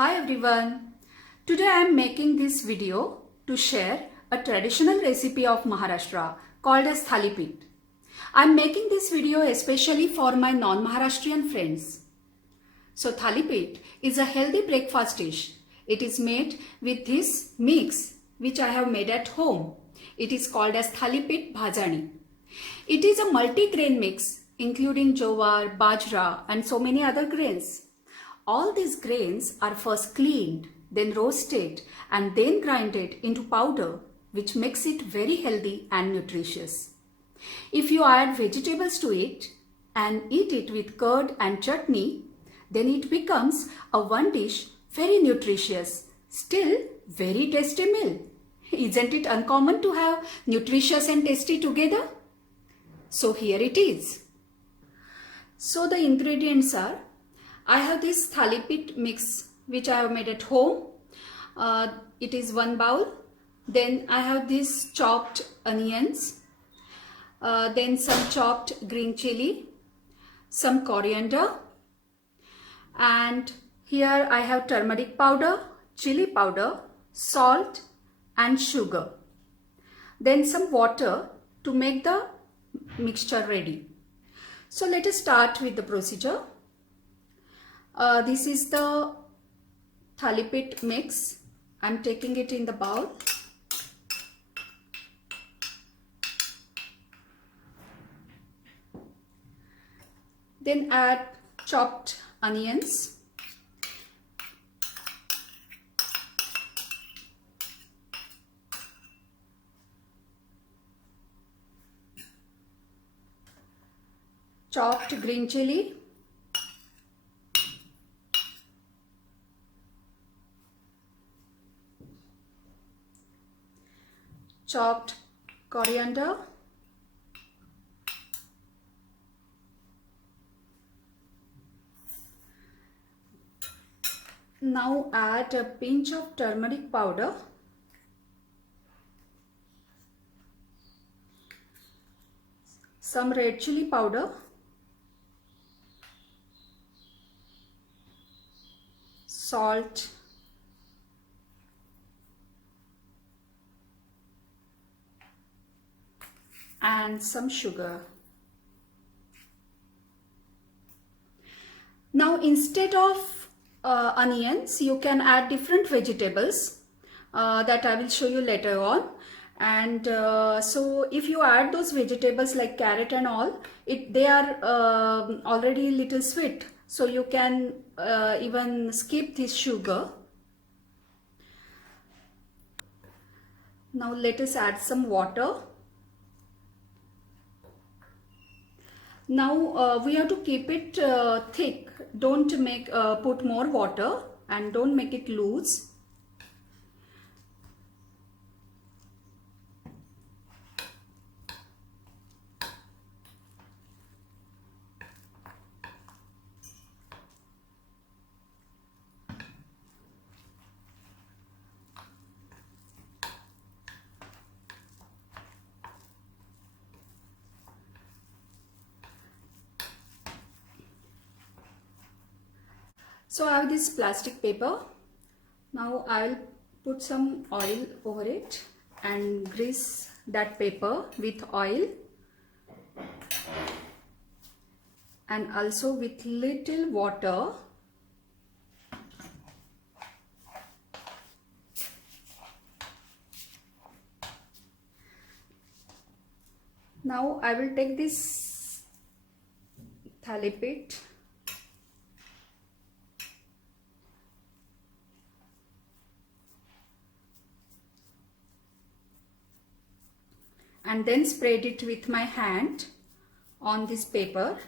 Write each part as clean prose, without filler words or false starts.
Hi everyone. Today I am making this video to share a traditional recipe of Maharashtra called as Thalipit. I am making this video especially for my non-Maharashtrian friends. So Thalipit is a healthy breakfast dish. It is made with this mix which I have made at home. It is called as Thalipit Bhajani. It is a multi-grain mix including jowar, bajra and so many other grains. All these grains are first cleaned, then roasted and then grinded into powder, which makes it very healthy and nutritious. If you add vegetables to it and eat it with curd and chutney, then it becomes a one dish very nutritious, still very tasty meal. Isn't it uncommon to have nutritious and tasty together? So here it is. So the ingredients are, I have this Thalipit mix which I have made at home. It is 1 bowl. Then I have these chopped onions. Then some chopped green chili, some coriander. And here I have turmeric powder, chili powder, salt and sugar. Then some water to make the mixture ready. So let us start with the procedure. This is the Thalipit mix. I am taking it in the bowl. Then add chopped onions. Chopped green chili. Chopped coriander, now add a pinch of turmeric powder, some red chili powder, salt, and some sugar. Now instead of onions, you can add different vegetables that I will show you later on. And so if you add those vegetables like carrot and all, they are already little sweet. So you can even skip this sugar. Now let us add some water. Now we have to keep it thick. Don't put more water and don't make it loose. So I have this plastic paper. Now I will put some oil over it and grease that paper with oil and also with little water. Now I will take this Thalipit and then spread it with my hand on this paper.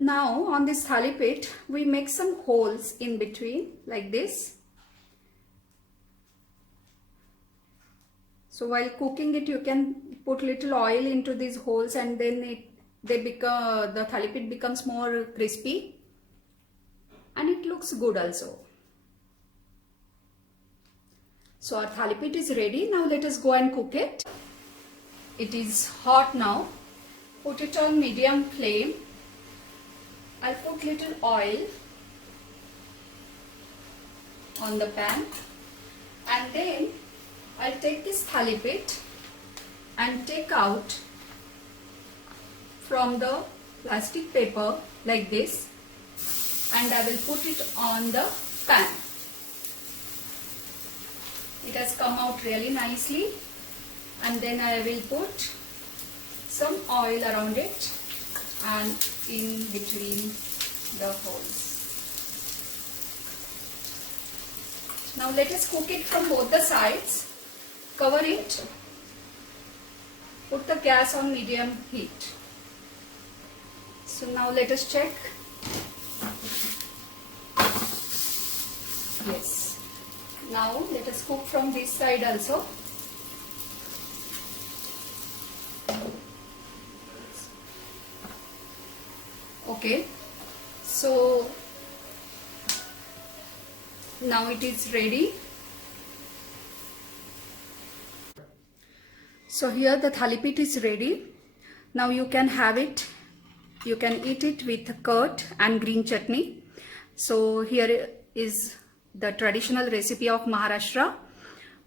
Now on this Thalipit, we make some holes in between like this. So while cooking it, you can put little oil into these holes and then the Thalipit becomes more crispy. and it looks good also. So our thalipit is ready. Now let us go and cook it. It is hot now. Put it on medium flame. I'll put little oil on the pan, and then I'll take this thalipit and take out from the plastic paper like this, and I will put it on the pan. It has come out really nicely, and then I will put some oil around it and in between the holes. Now let us cook it from both the sides. Cover it. Put the gas on medium heat. So now let us check. Yes. Now let us cook from this side also. Okay. So now it is ready. So here the thalipit is ready. Now you can have it. You can eat it with curd and green chutney. So here is the traditional recipe of Maharashtra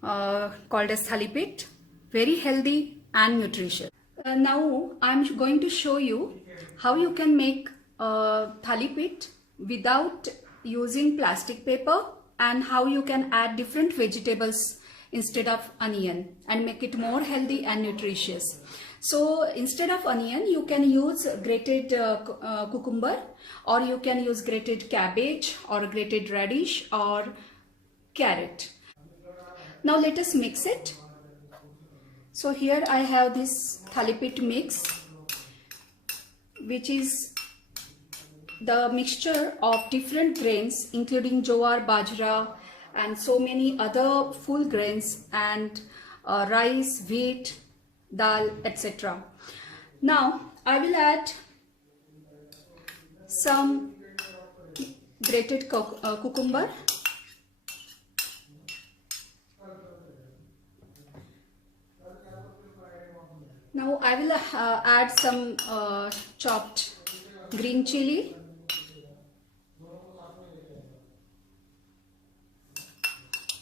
called as thalipit. Very healthy and nutritious. Now I am going to show you how you can make thalipit without using plastic paper, and how you can add different vegetables instead of onion and make it more healthy and nutritious. So instead of onion, you can use grated cucumber, or you can use grated cabbage or grated radish or carrot. Now let us mix it. So here I have this thalipit mix, which is the mixture of different grains including jowar, bajra and so many other full grains, and rice, wheat, dal, etc. Now I will add some grated cucumber. Now I will add some chopped green chili,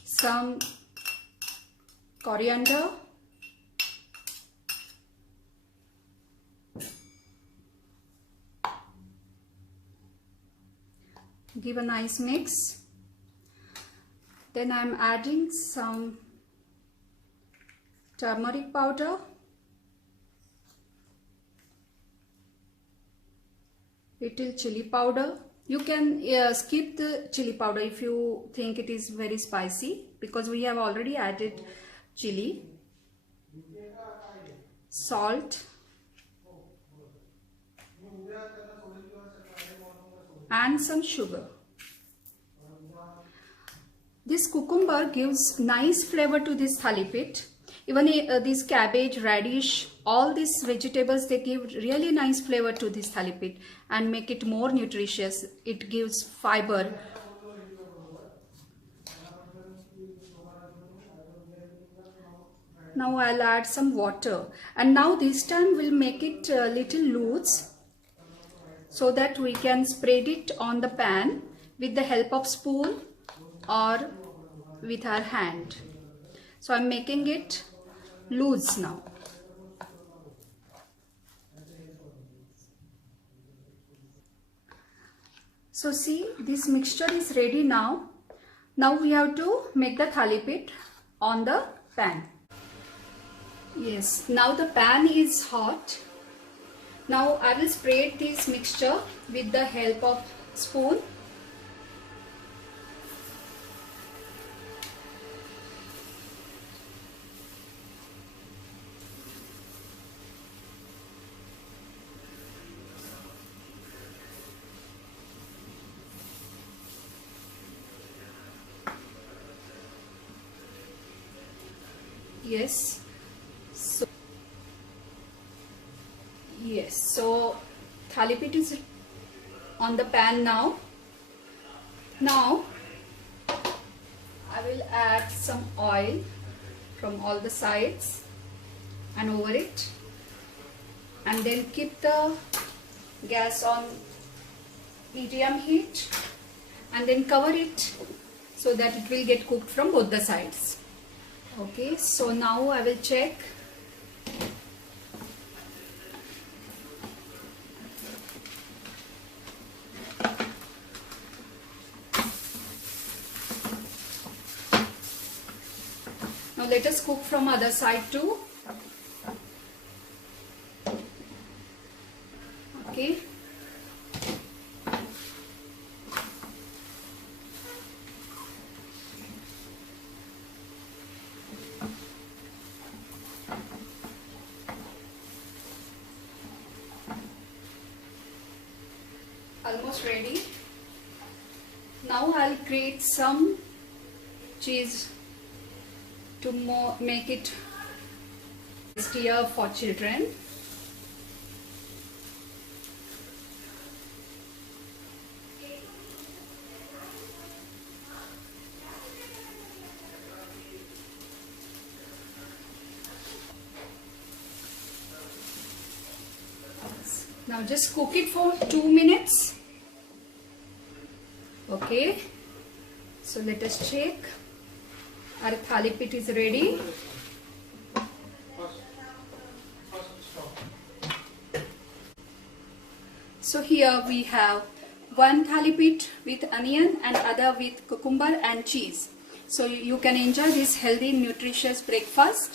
some coriander, give a nice mix. Then I am adding some turmeric powder, little chili powder. You can skip the chili powder if you think it is very spicy, because we have already added chili. Salt and some sugar. This cucumber gives nice flavor to this thalipit. Even this cabbage, radish, all these vegetables, they give really nice flavor to this thalipit and make it more nutritious. It gives fiber. Now I'll add some water, and now this time we'll make it a little loose so that we can spread it on the pan with the help of spoon or with our hand. So I'm making it loose now. So see, this mixture is ready now. Now we have to make the thalipit on the pan. Yes, now the pan is hot. Now I will spread this mixture with the help of spoon. Yes. So thalipit is on the pan now. Now I will add some oil from all the sides and over it, and then keep the gas on medium heat and then cover it so that it will get cooked from both the sides. Okay, so now I will check. Now let us cook from other side too. Okay. Almost ready. Now I'll grate some cheese to make it tastier for children. Now just cook it for 2 minutes. Okay, so let us check. Our thali pit is ready. So here we have one thali pit with onion and other with cucumber and cheese. So you can enjoy this healthy, nutritious breakfast.